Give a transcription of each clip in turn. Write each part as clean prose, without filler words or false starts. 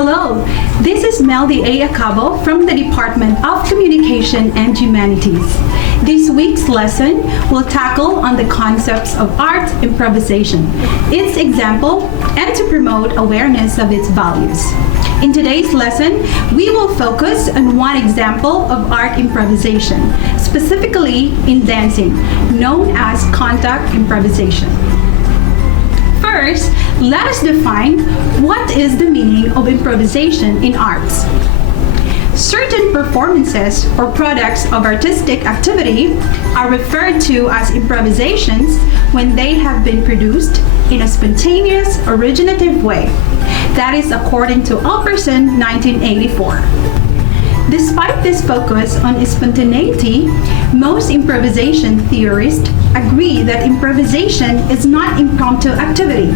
Hello, this is Meldy Acabo from the Department of Communication and Humanities. This week's lesson will tackle on the concepts of art improvisation, its example, and to promote awareness of its values. In today's lesson, we will focus on one example of art improvisation, specifically in dancing, known as contact improvisation. First, let us define what is the meaning of improvisation in arts. Certain performances or products of artistic activity are referred to as improvisations when they have been produced in a spontaneous, originative way. That is according to Alperson 1984. Despite this focus on spontaneity, most improvisation theorists agree that improvisation is not impromptu activity.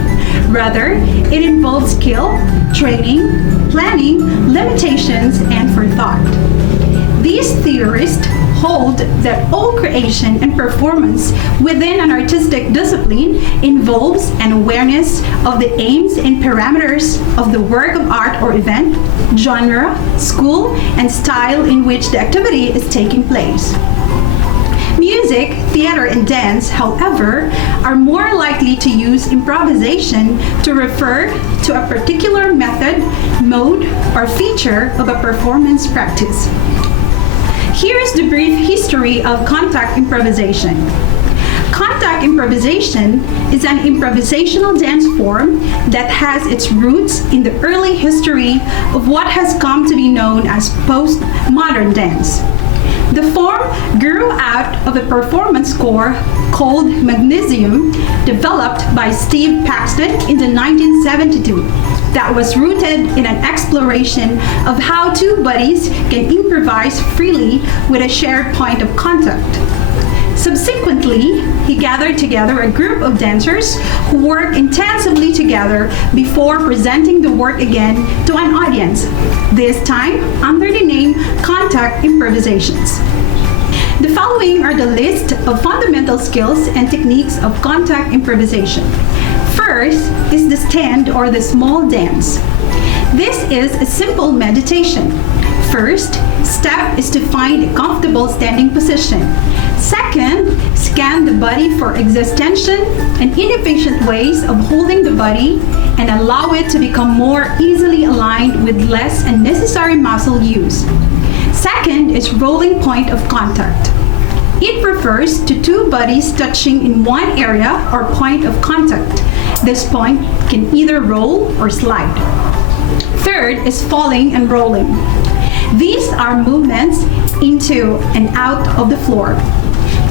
Rather, it involves skill, training, planning, limitations, and forethought. These theorists hold that all creation and performance within an artistic discipline involves an awareness of the aims and parameters of the work of art or event, genre, school, and style in which the activity is taking place. Music, theater, and dance, however, are more likely to use improvisation to refer to a particular method, mode, or feature of a performance practice. Here is the brief history of contact improvisation. Contact improvisation is an improvisational dance form that has its roots in the early history of what has come to be known as postmodern dance. The form grew out of a performance score called Magnesium, developed by Steve Paxton in the 1972. That was rooted in an exploration of how two buddies can improvise freely with a shared point of contact. Subsequently, he gathered together a group of dancers who worked intensively together before presenting the work again to an audience, this time under the name Contact Improvisations. The following are the list of fundamental skills and techniques of contact improvisation. First is the stand or the small dance. This is a simple meditation. First step is to find a comfortable standing position. Second, scan the body for extension and inefficient ways of holding the body and allow it to become more easily aligned with less unnecessary muscle use. Second is rolling point of contact. It refers to two bodies touching in one area or point of contact. This point can either roll or slide. Third is falling and rolling. These are movements into and out of the floor.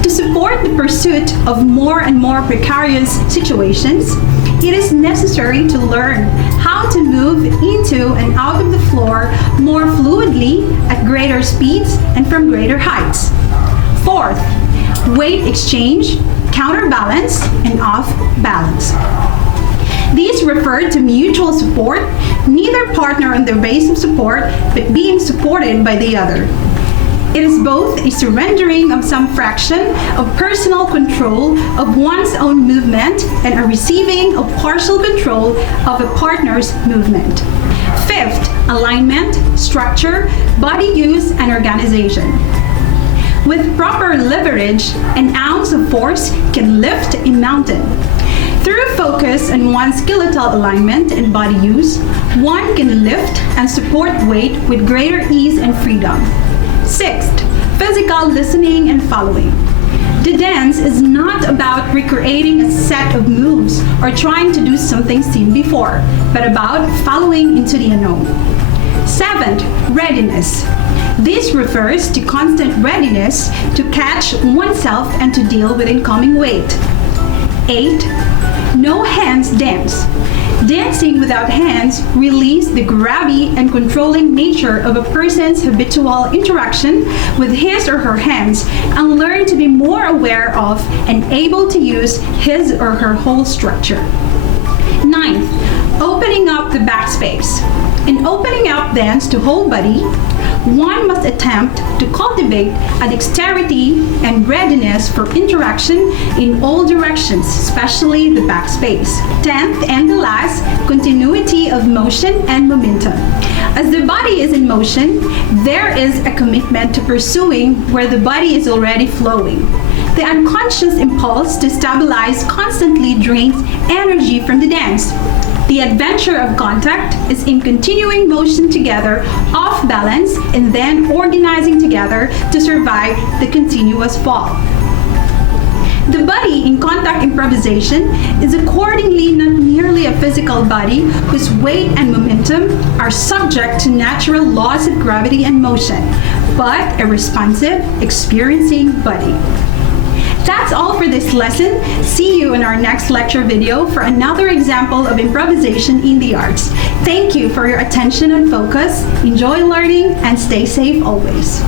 To support the pursuit of more and more precarious situations, it is necessary to learn how to move into and out of the floor more fluidly at greater speeds and from greater heights. Fourth, weight exchange, counterbalance, and off balance. These refer to mutual support, neither partner on the base of support, but being supported by the other. It is both a surrendering of some fraction of personal control of one's own movement and a receiving of partial control of a partner's movement. Fifth, alignment, structure, body use, and organization. With proper leverage, an ounce of force can lift a mountain. Through focus on one's skeletal alignment and body use, one can lift and support weight with greater ease and freedom. Sixth, physical listening and following. The dance is not about recreating a set of moves or trying to do something seen before, but about following into the unknown. Seventh, readiness. This refers to constant readiness to catch oneself and to deal with incoming weight. 8. No hands dance. Dancing without hands releases the grabby and controlling nature of a person's habitual interaction with his or her hands and learn to be more aware of and able to use his or her whole structure. 9th, open opening up the backspace. In opening up dance to whole body, one must attempt to cultivate a dexterity and readiness for interaction in all directions, especially the backspace. 10th and the last, continuity of motion and momentum. As the body is in motion, there is a commitment to pursuing where the body is already flowing. The unconscious impulse to stabilize constantly drains energy from the dance. The adventure of contact is in continuing motion together, off balance, and then organizing together to survive the continuous fall. The body in contact improvisation is accordingly not merely a physical body whose weight and momentum are subject to natural laws of gravity and motion, but a responsive, experiencing body. That's all for this lesson. See you in our next lecture video for another example of improvisation in the arts. Thank you for your attention and focus. Enjoy learning and stay safe always.